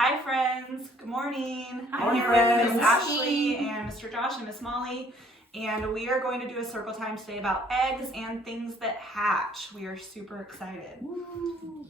Hi friends, good morning. Hi, I'm here friends. with Miss Ashley and Mr. Josh and Miss Molly, and we are going to do a circle time today about eggs and things that hatch. We are super excited.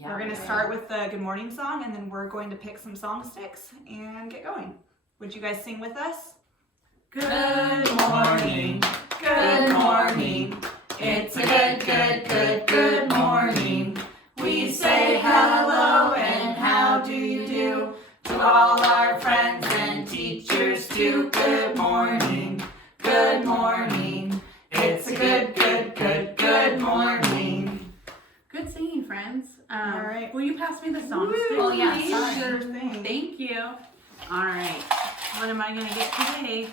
Yeah, We're going to start with the good morning song, and then we're going to pick some song sticks and get going. Would you guys sing with us? Good morning, good morning. It's a good morning. We say hello and how do you do to all our friends and teachers too. Good morning, good morning. It's a good morning. Good singing, friends. All right. Will you pass me the song stick, Oh, yeah, please? sorry. Sure thing. Thank you. All right. What am I going to get today?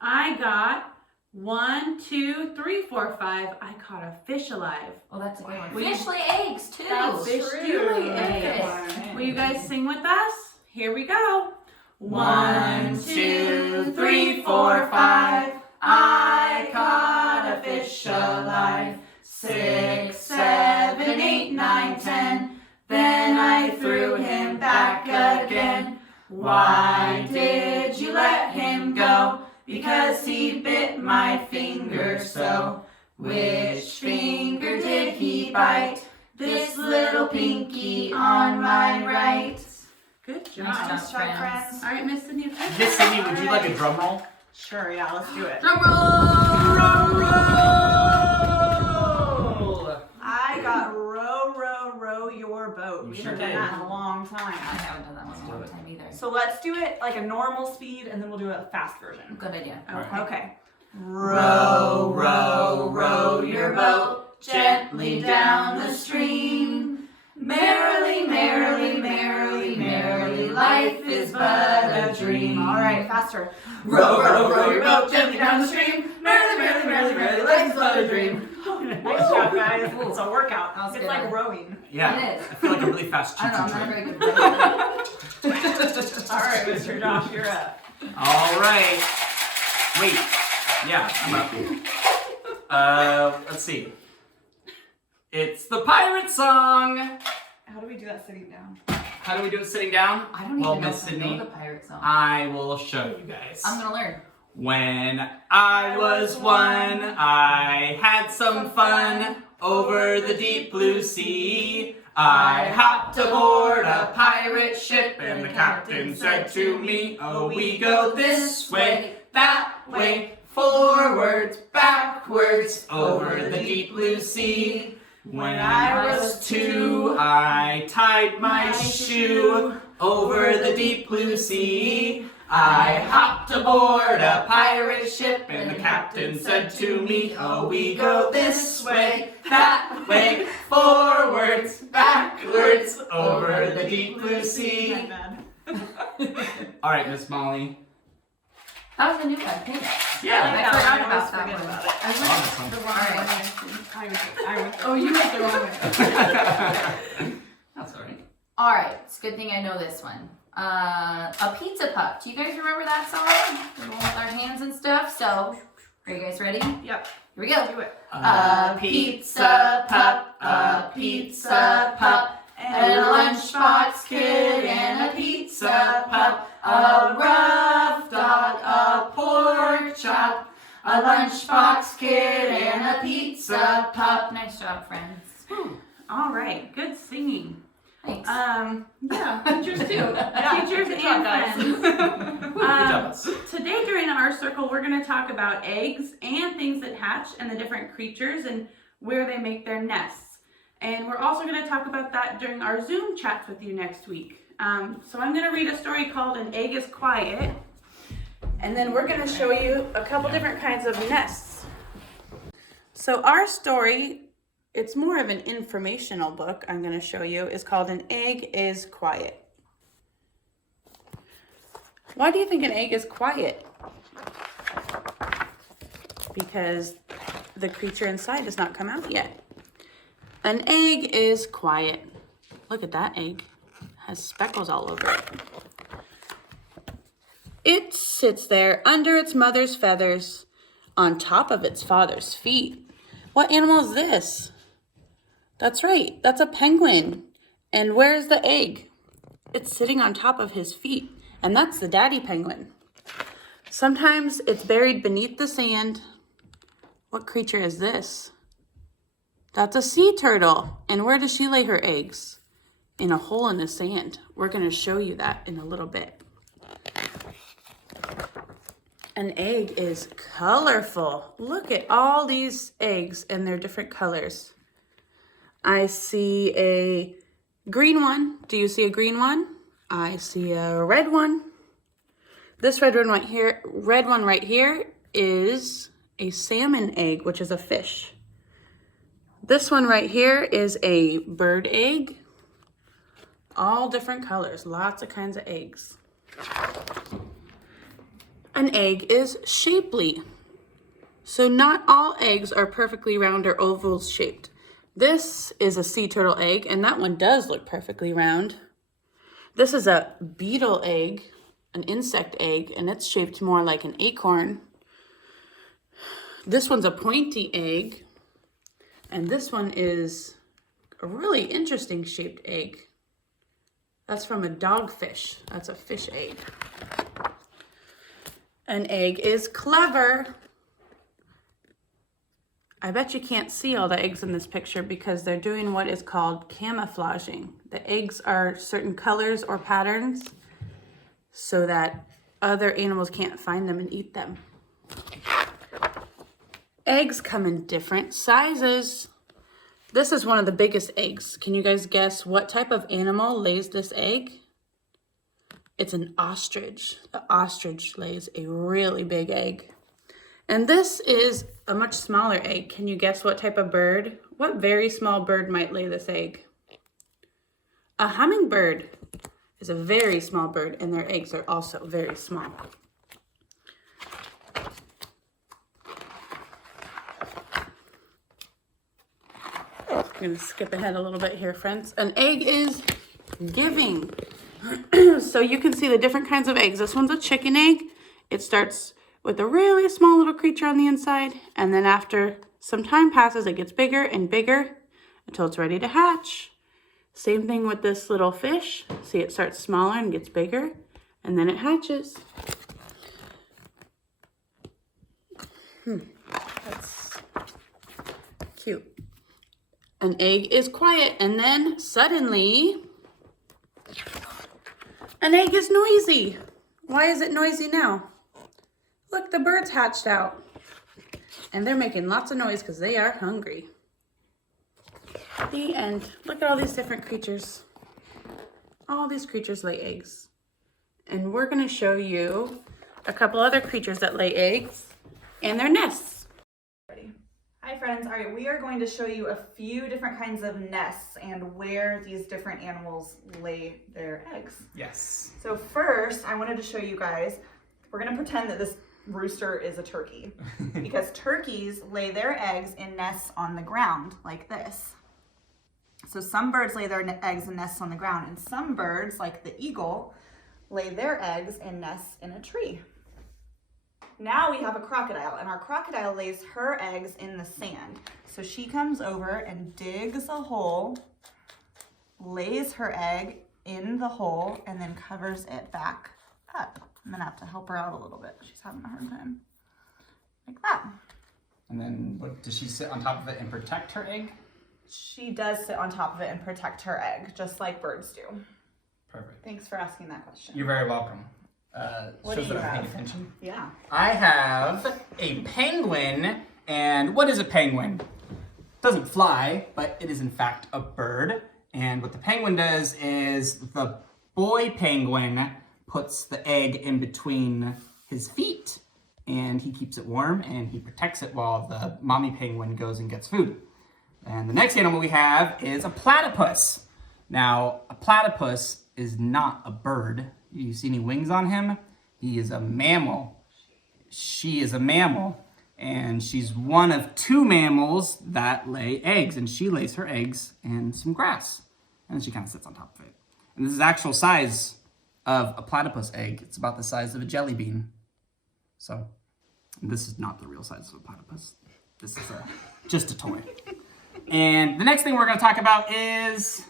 I got 1, 2, 3, 4, 5. I caught a fish alive. Oh, that's a good one. Will you- Fish lay eggs too. That's Fish true. do lay eggs. Alright. Will you guys sing with us? Here we go. 1, 2, 3, 4, 5. I caught a fish alive. 6, 7, 8, 9, 10. Then I threw him back again. Why did you let him go? Because he bit my finger so. Which finger did he bite? This little pinky on my right. Good job. Nice job. Nice job, friends. friends. All right, Miss Cindy. Miss Cindy, would you like a drum roll? Sure, yeah, let's do it. Drum roll! Drum roll! I got row, row, row your boat. You We sure haven't done did. that in a long I time. haven't done that one in a do long it. time either. So let's do it like a normal speed, and then we'll do a fast version. Good idea. Okay. Okay. Row, row, row your boat gently down the stream. Merrily, merrily, merrily, merrily, life is but a dream. All right, faster. Row, row, row your boat gently down the stream. Merrily, merrily, merrily, merrily, life is but a dream. Nice job, guys. It's a workout. That was It's good. like rowing. Yeah, It is. I feel like a really fast I don't know, choo-choo I'm not a train. very good player. All right, Mr. Josh, you're up. All right. Wait. Yeah, I'm up. Let's see. It's the pirate song. How do we do that sitting down? How do we do it sitting down? I don't Well, even know Miss if I Sydney, know the pirate song. I will show you guys. I'm gonna learn. When I was one, I had some fun over the deep blue sea. I hopped aboard a pirate ship and the captain said to me, "Oh, we go this way, that way, forwards, backwards, over the deep blue sea." When I was 2, I tied my shoe over the deep blue sea. I hopped aboard a pirate ship and the captain said to me, "Oh, we go this way, that way, forwards, backwards, over the deep blue sea." Not bad. All right, Miss Molly. That was a new one, thanks. Yeah. I Yeah, forgot I about always that forget one. about it. I went Love this one. the wrong way. Oh, you went the wrong way. That's all right. All right, it's a good thing I know this one. A pizza pup. Do you guys remember that song? The one with our hands and stuff. So, are you guys ready? Yep, Here we go. do it. A pizza pup, a pizza pup, and a lunchbox kid and a pizza pup, a rough dog, a pork chop, a lunchbox kid and a pizza pup. Nice job, friends. All right. Good singing. Thanks. Yeah, teachers too. Yeah, Teachers good and job, guys. friends. Good job, us. Today during our circle, we're going to talk about eggs and things that hatch and the different creatures and where they make their nests. And we're also going to talk about that during our Zoom chats with you next week. So I'm going to read a story called An Egg is Quiet. And then we're going to show you a couple different kinds of nests. So our story, it's more of an informational book I'm going to show you, is called An Egg is Quiet. Why do you think an egg is quiet? Because the creature inside has not come out yet. An egg is quiet. Look at that egg. It has speckles all over it. It sits there under its mother's feathers, on top of its father's feet. What animal is this? That's right, that's a penguin. And where's the egg? it's sitting on top of his feet, and that's the daddy penguin. Sometimes it's buried beneath the sand. What creature is this? That's a sea turtle. And where does she lay her eggs? In a hole in the sand. We're going to show you that in a little bit. An egg is colorful. Look at all these eggs and their different colors. I see a green one. Do you see a green one? I see a red one. This red one right here is a salmon egg, which is a fish. This one right here is a bird egg. All different colors, lots of kinds of eggs. An egg is shapely. So not all eggs are perfectly round or oval shaped. This is a sea turtle egg, and that one does look perfectly round. This is a beetle egg, an insect egg, and it's shaped more like an acorn. This one's a pointy egg, and this one is a really interesting shaped egg. That's from a dogfish. That's a fish egg. An egg is clever. I bet you can't see all the eggs in this picture because they're doing what is called camouflaging. The eggs are certain colors or patterns so that other animals can't find them and eat them. Eggs come in different sizes. This is one of the biggest eggs. Can you guys guess what type of animal lays this egg? It's an ostrich. The ostrich lays a really big egg. And this is a much smaller egg. Can you guess what type of bird? What very small bird might lay this egg? A hummingbird is a very small bird, and their eggs are also very small. I'm going to skip ahead a little bit here, friends. An egg is giving. So you can see the different kinds of eggs. This one's a chicken egg. It starts with a really small little creature on the inside, and then after some time passes, it gets bigger and bigger until it's ready to hatch. Same thing with this little fish. See, it starts smaller and gets bigger, and then it hatches. That's cute. An egg is quiet, and then suddenly, an egg is noisy. Why is it noisy now? Look, the birds hatched out. And they're making lots of noise because they are hungry. The end. Look at all these different creatures. All these creatures lay eggs. And we're going to show you a couple other creatures that lay eggs and their nests. Hi friends, all right, we are going to show you a few different kinds of nests and where these different animals lay their eggs. Yes. So first, I wanted to show you guys, we're going to pretend that this rooster is a turkey because turkeys lay their eggs in nests on the ground like this. So some birds lay their eggs in nests on the ground, and some birds, like the eagle, lay their eggs in nests in a tree. Now we have a crocodile, and our crocodile lays her eggs in the sand. So she comes over and digs a hole, lays her egg in the hole, and then covers it back up. I'm gonna have to help her out a little bit. She's having a hard time. Like that. And then what, does she sit on top of it and protect her egg? She does sit on top of it and protect her egg, just like birds do. Perfect. Thanks for asking that question. You're very welcome. What Shows do you that I'm paying have? attention. Yeah. I have a penguin, and what is a penguin? It doesn't fly, but it is in fact a bird. And what the penguin does is the boy penguin puts the egg in between his feet, and he keeps it warm and he protects it while the mommy penguin goes and gets food. And the next animal we have is a platypus. Now, a platypus is not a bird. You see any wings on him? He is a mammal. She is a mammal, and she's one of two mammals that lay eggs, and she lays her eggs in some grass, and then she kind of sits on top of it. And this is the actual size of a platypus egg. It's about the size of a jelly bean. So this is not the real size of a platypus. This is just a toy. And the next thing we're going to talk about is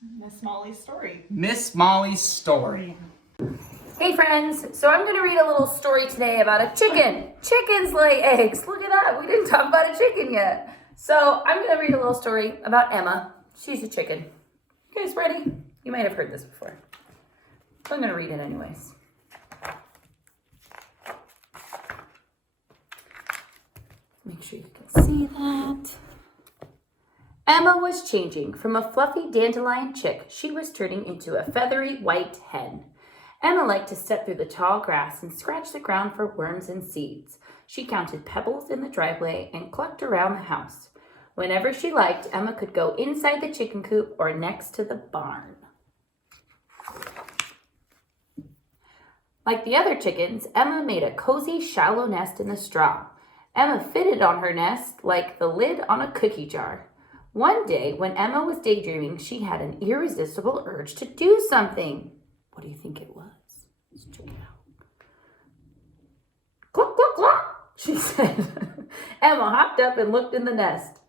Miss Molly's story. Miss Molly's story. Hey friends, so I'm going to read a little story today about a chicken. Chickens lay eggs. Look at that. We didn't talk about a chicken yet. So I'm going to read a little story about Emma. She's a chicken. You guys ready? You might have heard this before. So I'm going to read it anyways. Make sure you can see that. Emma was changing. From a fluffy dandelion chick, she was turning into a feathery white hen. Emma liked to step through the tall grass and scratch the ground for worms and seeds. She counted pebbles in the driveway and clucked around the house. Whenever she liked, Emma could go inside the chicken coop or next to the barn. Like the other chickens, Emma made a cozy, shallow nest in the straw. Emma fitted on her nest like the lid on a cookie jar. One day, when Emma was daydreaming, she had an irresistible urge to do something. What do you think it was? Let's check it out. Cluck, cluck, cluck, she said. Emma hopped up and looked in the nest.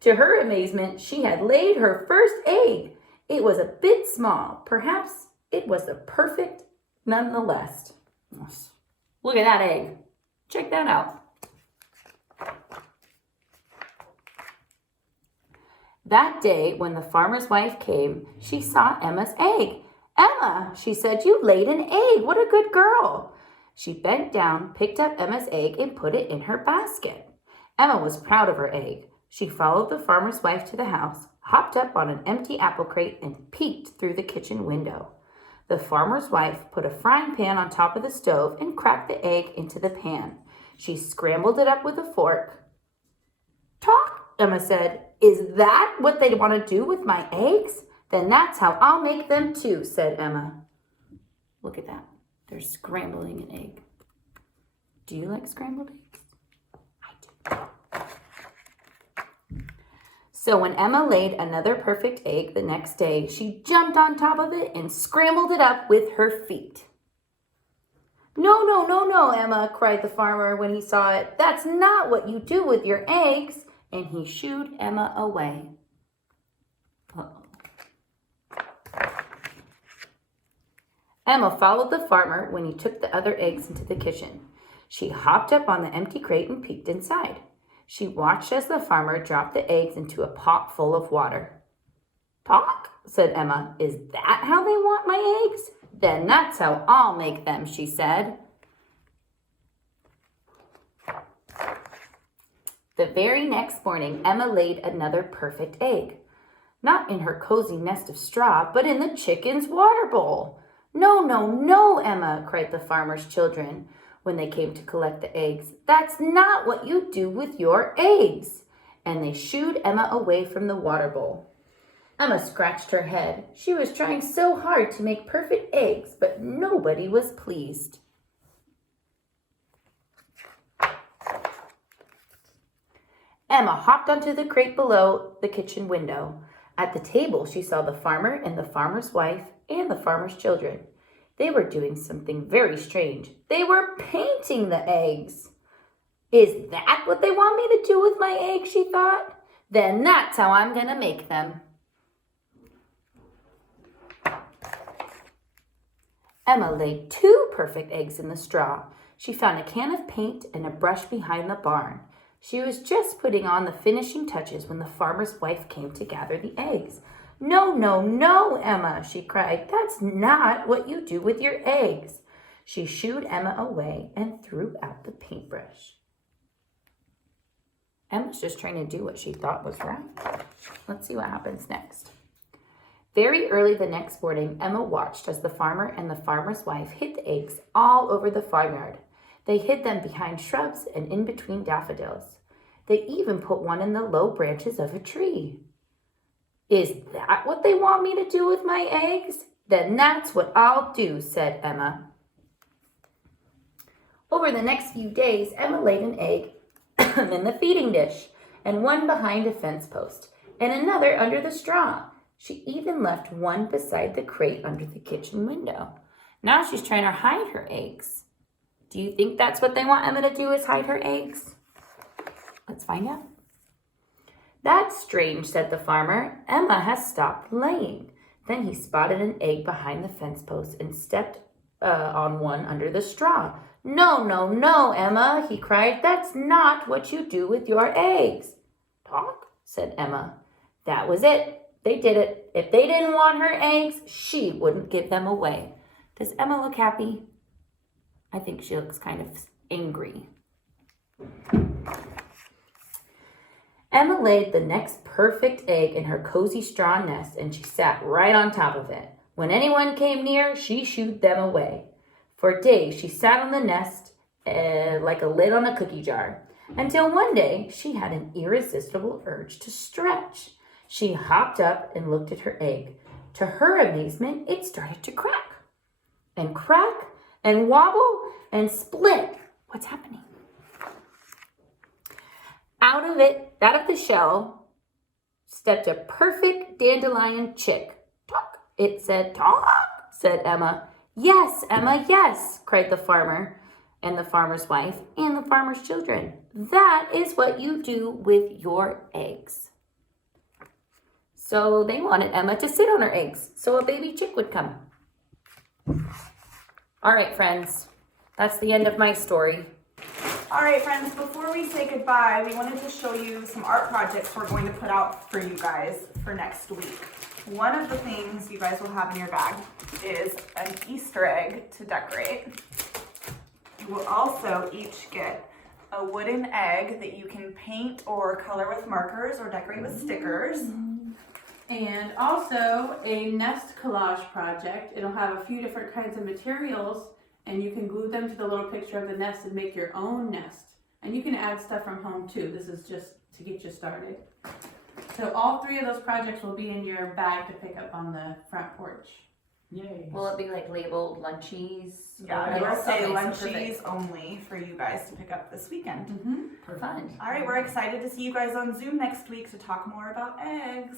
To her amazement, she had laid her first egg. It was a bit small. Perhaps it was the perfect nonetheless. Look at that egg. Check that out. That day, when the farmer's wife came, she saw Emma's egg. Emma, she said, you laid an egg. What a good girl. She bent down, picked up Emma's egg, and put it in her basket. Emma was proud of her egg. She followed the farmer's wife to the house, hopped up on an empty apple crate, and peeked through the kitchen window. The farmer's wife put a frying pan on top of the stove and cracked the egg into the pan. She scrambled it up with a fork. Talk, Emma said. Is that what they want to do with my eggs? Then that's how I'll make them too, said Emma. Look at that. They're scrambling an egg. Do you like scrambled eggs? I do. So when Emma laid another perfect egg the next day, she jumped on top of it and scrambled it up with her feet. No, no, no, no, Emma, cried the farmer when he saw it. That's not what you do with your eggs. And he shooed Emma away. Uh-oh. Emma followed the farmer when he took the other eggs into the kitchen. She hopped up on the empty crate and peeked inside. She watched as the farmer dropped the eggs into a pot full of water. Talk, said Emma. Is that how they want my eggs? Then that's how I'll make them, she said. The very next morning, Emma laid another perfect egg. Not in her cozy nest of straw, but in the chicken's water bowl. No, no, no, Emma, cried the farmer's children when they came to collect the eggs. That's not what you do with your eggs. And they shooed Emma away from the water bowl. Emma scratched her head. She was trying so hard to make perfect eggs, but nobody was pleased. Emma hopped onto the crate below the kitchen window. At the table, she saw the farmer and the farmer's wife and the farmer's children. They were doing something very strange. They were painting the eggs. Is that what they want me to do with my eggs, she thought? Then that's how I'm going to make them. Emma laid 2 perfect eggs in the straw. She found a can of paint and a brush behind the barn. She was just putting on the finishing touches when the farmer's wife came to gather the eggs. No, no, no, Emma, she cried. That's not what you do with your eggs. She shooed Emma away and threw out the paintbrush. Emma's just trying to do what she thought was right. Let's see what happens next. Very early the next morning, Emma watched as the farmer and the farmer's wife hid the eggs all over the farmyard. They hid them behind shrubs and in between daffodils. They even put one in the low branches of a tree. Is that what they want me to do with my eggs? Then that's what I'll do, said Emma. Over the next few days, Emma laid an egg in the feeding dish, and one behind a fence post, and another under the straw. She even left one beside the crate under the kitchen window. Now she's trying to hide her eggs. Do you think that's what they want Emma to do, is hide her eggs? Let's find out. That's strange, said the farmer. Emma has stopped laying. Then he spotted an egg behind the fence post and stepped on one under the straw. No, no, no, Emma, he cried. That's not what you do with your eggs. Talk, said Emma. That was it. They did it. If they didn't want her eggs, she wouldn't give them away. Does Emma look happy? I think she looks kind of angry. Emma laid the next perfect egg in her cozy straw nest, and she sat right on top of it. When anyone came near, she shooed them away. For days, she sat on the nest like a lid on a cookie jar, until one day she had an irresistible urge to stretch. She hopped up and looked at her egg. To her amazement, it started to crack and wobble and split. What's happening? Out of the shell, stepped a perfect dandelion chick. Talk, it said. Talk, said Emma. Yes, Emma, yes, cried the farmer and the farmer's wife and the farmer's children. That is what you do with your eggs. So they wanted Emma to sit on her eggs so a baby chick would come. All right, friends, that's the end of my story. All right, friends, before we say goodbye, we wanted to show you some art projects we're going to put out for you guys for next week. One of the things you guys will have in your bag is an Easter egg to decorate. You will also each get a wooden egg that you can paint or color with markers or decorate with stickers. And also a nest collage project. It'll have a few different kinds of materials, and you can glue them to the little picture of the nest and make your own nest. And you can add stuff from home too. This is just to get you started. So all three of those projects will be in your bag to pick up on the front porch. Yay. Will it be like labeled lunchies? Yeah, I will say Okay, so Lunchies perfect. only for you guys to pick up this weekend. Fun. All right, we're excited to see you guys on Zoom next week to talk more about eggs.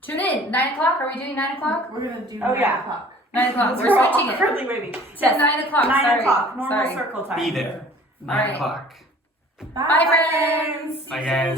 Tune in. 9 o'clock. Are we doing 9 o'clock? We're gonna do Oh, 9 yeah. o'clock. 9 o'clock. We're We're switching it. awkwardly waiting. It's at 9 o'clock. 9 Sorry. o'clock, normal Sorry. circle time. Be there. 9 All right. o'clock. Bye, Bye, friends. Bye, guys.